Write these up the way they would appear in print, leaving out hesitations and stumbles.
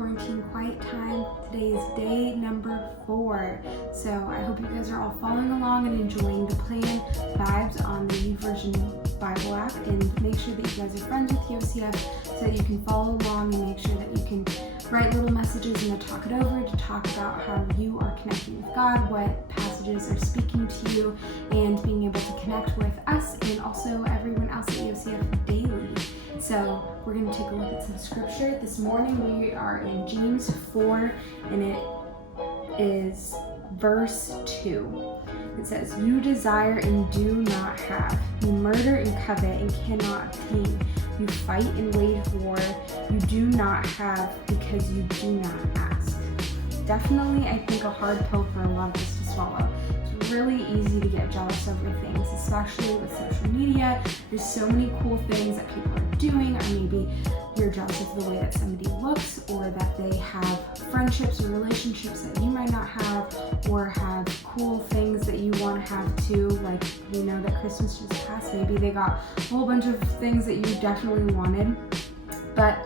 quarantine quiet time. Today is day number 4. So I hope you guys are all following along and enjoying the plan vibes on the YouVersion Bible app, and make sure that you guys are friends with UCF so that you can follow along and make sure that you can write little messages and to talk it over, to talk about how you are connecting with God, what passages are speaking to you, and being able to connect with us and also everyone else at UCF daily. So we're going to take a look at some scripture. This morning we are in James 4, and it is verse 2. It says, "You desire and do not have. You murder and covet and cannot obtain. You fight and wage war. You do not have because you do not ask." Definitely, I think, a hard pill for a lot of us to swallow. It's really easy to get jealous over things, especially with social media. There's so many cool things that people are doing, or maybe you're jealous of the way that somebody looks, or that they have friendships or relationships that you might not have, or have cool things that you want to have too. Like, you know that Christmas just passed, maybe they got a whole bunch of things that you definitely wanted. But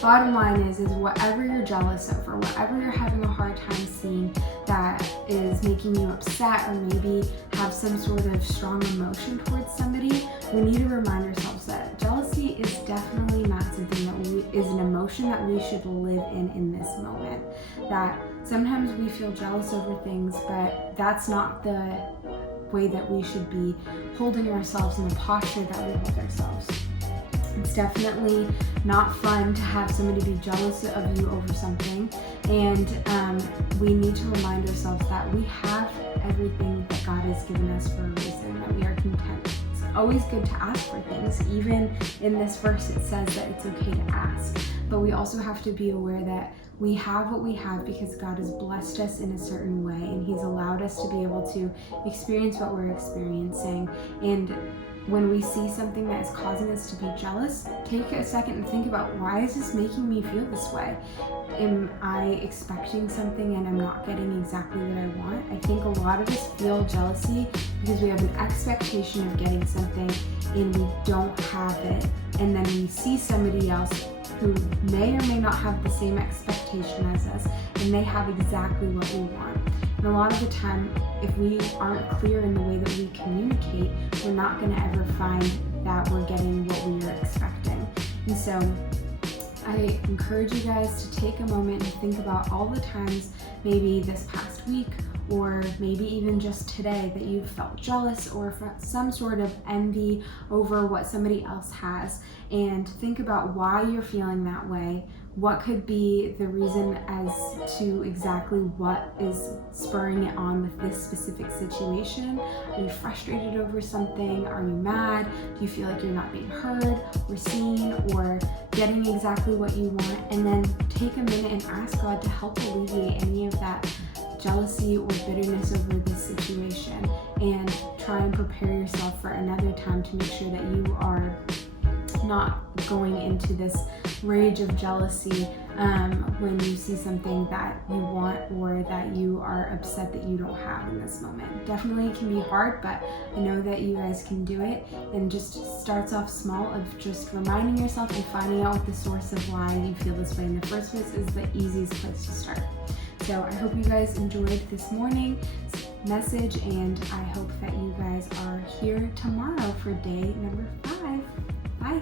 bottom line is whatever you're jealous of, or whatever you're having a hard time seeing that is making you upset, or maybe have some sort of strong emotion towards somebody, we need to remind ourselves that jealousy is definitely not something that is an emotion that we should live in this moment. That sometimes we feel jealous over things, but that's not the way that we should be holding ourselves, in the posture that we hold ourselves. It's definitely not fun to have somebody be jealous of you over something, and we need to remind ourselves that we have everything that God has given us for a reason, that we are content. It's always good to ask for things. Even in this verse it says that it's okay to ask, but we also have to be aware that we have what we have because God has blessed us in a certain way, and He's allowed us to be able to experience what we're experiencing. And when we see something that is causing us to be jealous, take a second and think about, why is this making me feel this way? Am I expecting something and I'm not getting exactly what I want? I think a lot of us feel jealousy because we have an expectation of getting something and we don't have it. And then we see somebody else who may or may not have the same expectation as us, and they have exactly what we want. And a lot of the time, if we aren't clear in the way that we communicate, we're not going to ever find that we're getting what we are expecting. And so I encourage you guys to take a moment and think about all the times, maybe this past week, or maybe even just today, that you felt jealous or some sort of envy over what somebody else has, and think about why you're feeling that way. What could be the reason as to exactly what is spurring it on with this specific situation? Are you frustrated over something? Are you mad? Do you feel like you're not being heard or seen or getting exactly what you want? And then take a minute and ask God to help alleviate any of that jealousy or bitterness over this situation, and try and prepare yourself for another time to make sure that you are not going into this rage of jealousy when you see something that you want or that you are upset that you don't have in this moment. Definitely it can be hard, but I know that you guys can do it, and just starts off small of just reminding yourself and finding out what the source of why you feel this way in the first place is the easiest place to start. So I hope you guys enjoyed this morning's message, and I hope that you guys are here tomorrow for day number 5. Bye.